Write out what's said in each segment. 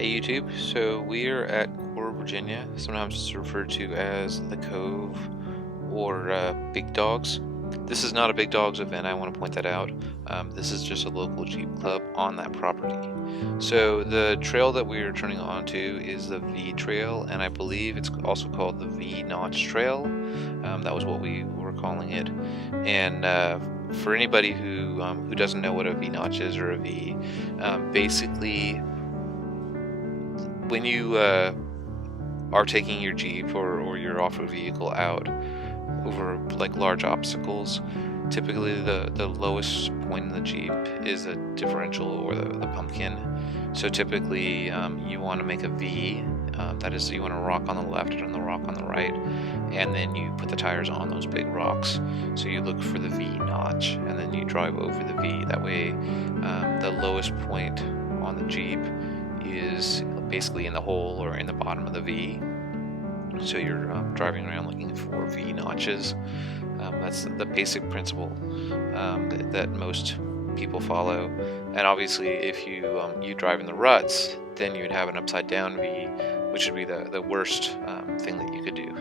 Hey YouTube, so we are at Gore, Virginia, sometimes it's referred to as the Cove or Big Dogs. This is not a Big Dogs event, I want to point that out. This is just a local Jeep club on that property. So the trail that we are turning onto is the V Trail, and I believe it's also called the V Notch Trail. That was what we were calling it. And for anybody who doesn't know what a V Notch is or a V, basically when you are taking your Jeep or your off-road vehicle out over like large obstacles, typically the lowest point in the Jeep is the differential or the pumpkin. So typically you want to make a V, that is, you want to rock on the left and the rock on the right, and then you put the tires on those big rocks. So you look for the V notch and then you drive over the V. That way the lowest point on the Jeep is basically in the hole or in the bottom of the V. So you're driving around looking for V notches. That's the basic principle that most people follow. And obviously if you drive in the ruts, then you'd have an upside down V, which would be the worst thing that you could do.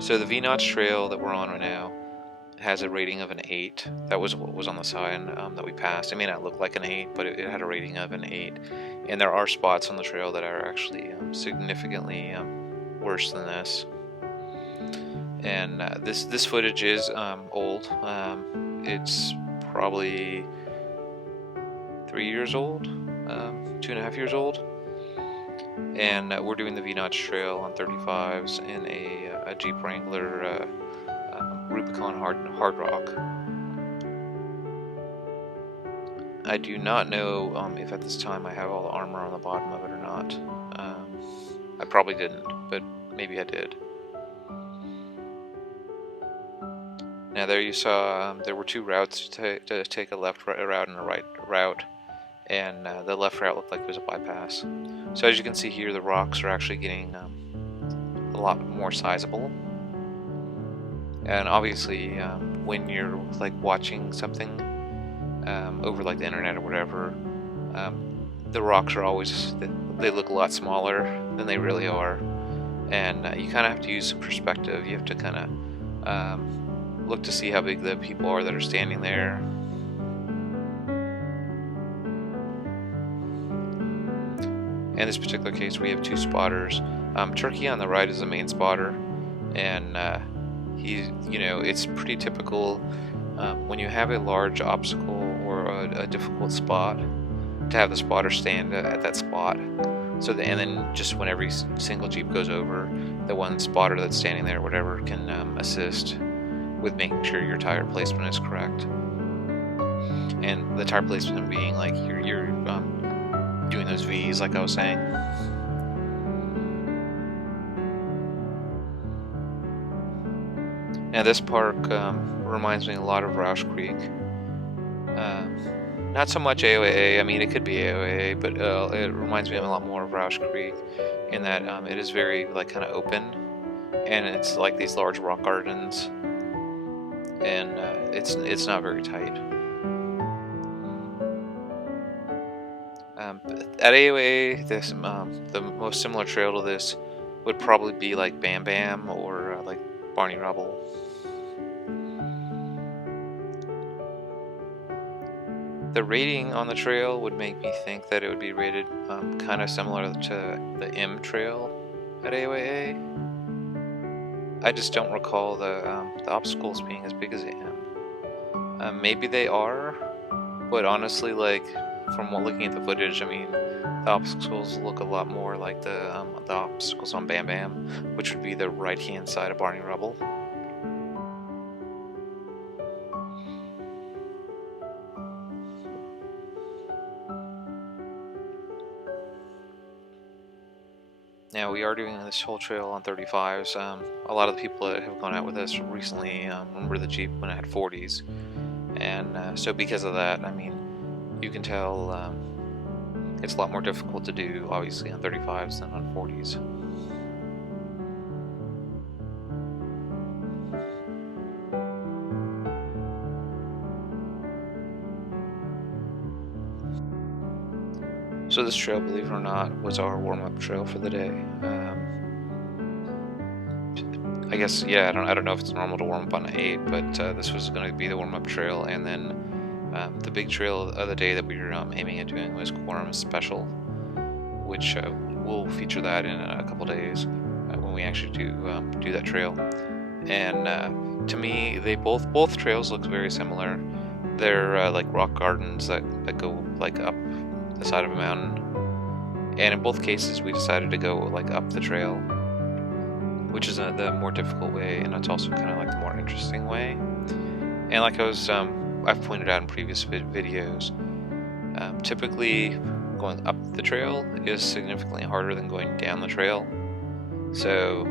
So the V notch trail that we're on right now has a rating of an 8. That was what was on the sign that we passed. It may not look like an 8, but it had a rating of an 8. And there are spots on the trail that are actually significantly worse than this. And this footage is old. It's probably 3 years old, 2.5 years old. And we're doing the V-Notch Trail on 35s in a Jeep Wrangler Rubicon hard rock. I do not know if at this time I have all the armor on the bottom of it or not. I probably didn't, but maybe I did. Now there you saw there were two routes to take, a left route and a right route, and the left route looked like it was a bypass. So as you can see here, the rocks are actually getting a lot more sizable. And obviously, when you're like watching something over like the internet or whatever, the rocks are always, they look a lot smaller than they really are, and you kind of have to use some perspective. You have to kind of look to see how big the people are that are standing there. In this particular case, we have two spotters. Cherokee on the right is the main spotter, and it's pretty typical when you have a large obstacle or a difficult spot to have the spotter stand at that spot. And then just when every single Jeep goes over, the one spotter that's standing there, whatever, can assist with making sure your tire placement is correct. And the tire placement being like you're doing those V's, like I was saying. Now this park reminds me a lot of Roush Creek. Not so much AOA. I mean, it could be AOA, but it reminds me a lot more of Roush Creek in that it is very like kind of open, and it's like these large rock gardens, and it's not very tight. At AOA, this the most similar trail to this would probably be like Bam Bam or like Barney Rubble. The rating on the trail would make me think that it would be rated kind of similar to the M trail at AOA. I just don't recall the obstacles being as big as the M. Maybe they are, but honestly, like from looking at the footage, I mean, the obstacles look a lot more like the obstacles on Bam Bam, which would be the right-hand side of Barney Rubble. Now we are doing this whole trail on 35s. A lot of the people that have gone out with us recently remember the Jeep when it had 40s, and so because of that, I mean, you can tell it's a lot more difficult to do, obviously, on 35s than on 40s. So this trail, believe it or not, was our warm-up trail for the day. I guess, yeah, I don't know if it's normal to warm up on an 8, but this was going to be the warm-up trail, and then the big trail of the day that we were aiming at doing was Quorum Special, which we'll feature that in a couple days when we actually do that trail. And to me, they both trails look very similar. They're like rock gardens that go like up the side of a mountain, and in both cases we decided to go like up the trail, which is the more difficult way, and it's also kind of like the more interesting way. And like I've pointed out in previous videos, typically going up the trail is significantly harder than going down the trail. So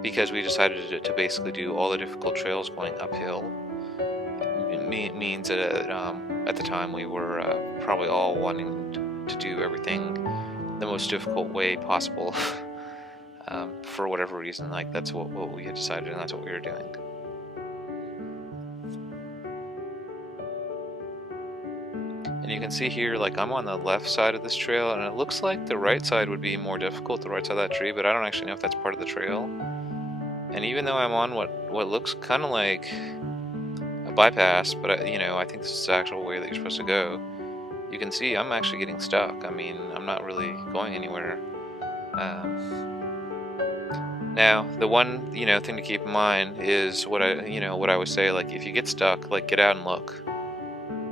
because we decided to basically do all the difficult trails going uphill, it means that at the time we were probably all wanting to do everything the most difficult way possible. For whatever reason, like that's what we had decided, and that's what we were doing. And you can see here, like I'm on the left side of this trail, and it looks like the right side would be more difficult, the right side of that tree, but I don't actually know if that's part of the trail. And even though I'm on what looks kind of like a bypass, but I think this is the actual way that you're supposed to go, you can see I'm actually getting stuck. I mean, I'm not really going anywhere. Now, the one thing to keep in mind is what I would say, like if you get stuck, like get out and look.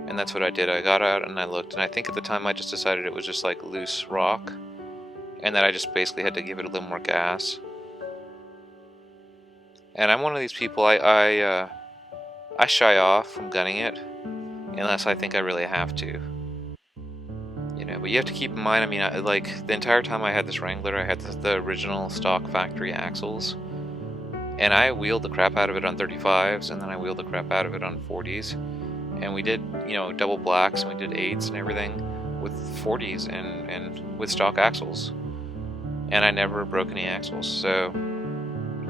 And that's what I did. I got out and I looked, and I think at the time I just decided it was just like loose rock, and that I just basically had to give it a little more gas. And I'm one of these people, I shy off from gunning it unless I think I really have to. But you have to keep in mind, I mean, like the entire time I had this Wrangler, I had the original stock factory axles, and I wheeled the crap out of it on 35s, and then I wheeled the crap out of it on 40s, and we did double blacks, and we did 8s and everything with 40s and with stock axles, and I never broke any axles. So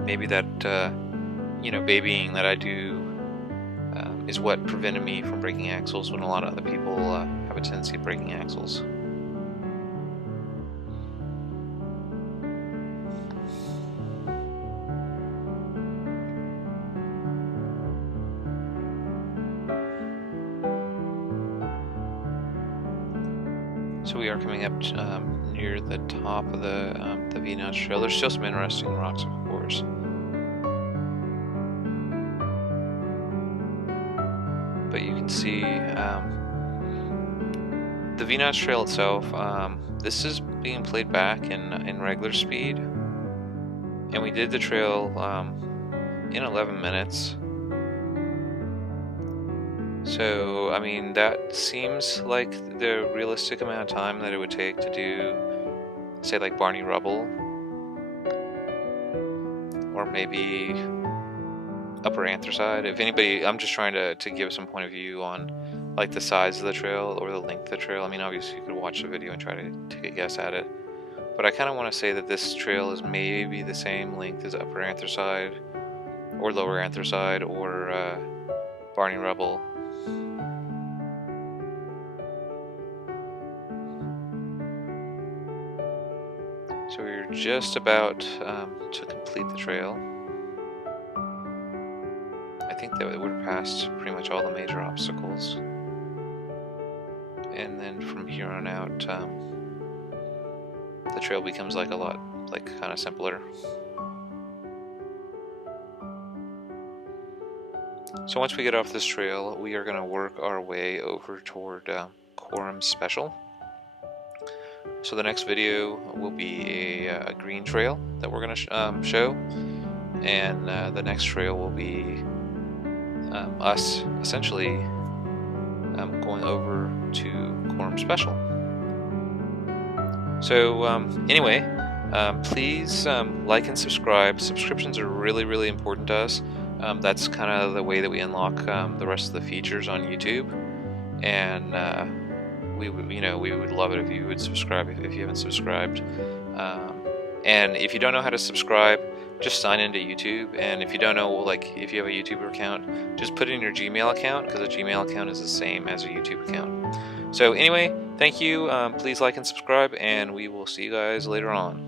maybe that babying that I do is what prevented me from breaking axles when a lot of other people have a tendency of breaking axles. So we are coming up near the top of the V-notch trail. There's still some interesting rocks, of course. But you can see the V-notch trail itself. This is being played back in regular speed, and we did the trail in 11 minutes. So I mean, that seems like the realistic amount of time that it would take to do, say, like Barney Rubble, or maybe Upper Anthracite. If anybody, I'm just trying to give some point of view on like the size of the trail or the length of the trail. I mean, obviously you could watch the video and try to take a guess at it, but I kind of want to say that this trail is maybe the same length as Upper Anthracite or Lower Anthracite or Barney Rubble. So we're just about to complete the trail. I think that we're past pretty much all the major obstacles, and then from here on out, the trail becomes like a lot, like kind of simpler. So once we get off this trail, we are going to work our way over toward Quorum Special. So the next video will be a green trail that we're going to show, and the next trail will be us essentially going over to Quorum Special. So anyway, please like and subscribe. Subscriptions are really, really important to us. That's kind of the way that we unlock the rest of the features on YouTube, and we would love it if you would subscribe if you haven't subscribed. And if you don't know how to subscribe, just sign into YouTube. And if you don't know, like if you have a YouTube account, just put in your Gmail account, because a Gmail account is the same as a YouTube account. So anyway, thank you. Please like and subscribe, and we will see you guys later on.